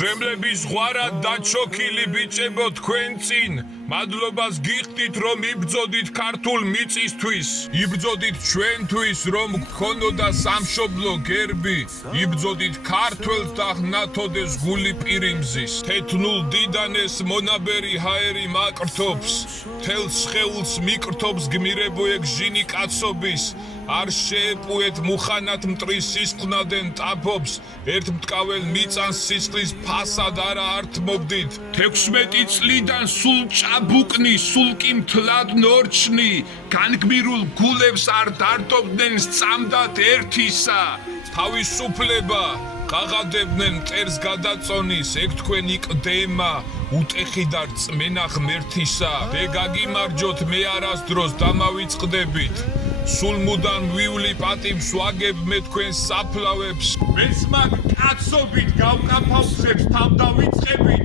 შემლების ზღვარა დაჩოქილი ბიჭებო თქვენ წინ მადლობას გიხდით რომ იბრძოდით ქართულ მიწისთვის იბრძოდით ჩვენთვის რომ გქონოდა სამშობლო გერბი იბრძოდით ქართველს და ღნათოდეს გული პირიმზის თეთნულ დიდანეს მონაბერი ჰაერი მაკრთობს თელს სხეულს მიკრთობს გმირებოეკ ჟინი კაცობის არ შეეპუეთ მუხანათ მტრის სისხლნადენ ტაფობს ერთ მტკაվել მიწანს სისხლის ფასად არა ართმობდით 16 წლიდან სულ ჭაბუკნი სულ კი მთლად ნორჩნი განგმირულ გულებს არ დარტობდნენ სწამდათ ერთისა თავისუფლება გაღადებდნენ მტერს გადაწონის ეგ თქვენ იყდემა უტეხი და რწმენა ღმერთისა მე გაგიმარჯოთ მე არასდროს დამავიწყდებით სულ მუდამ ვივლი პატივს ვაგებ მე თქვენ საფლავებს მესმაკ კაცობით გავკაფავსებს თავდავიწყებით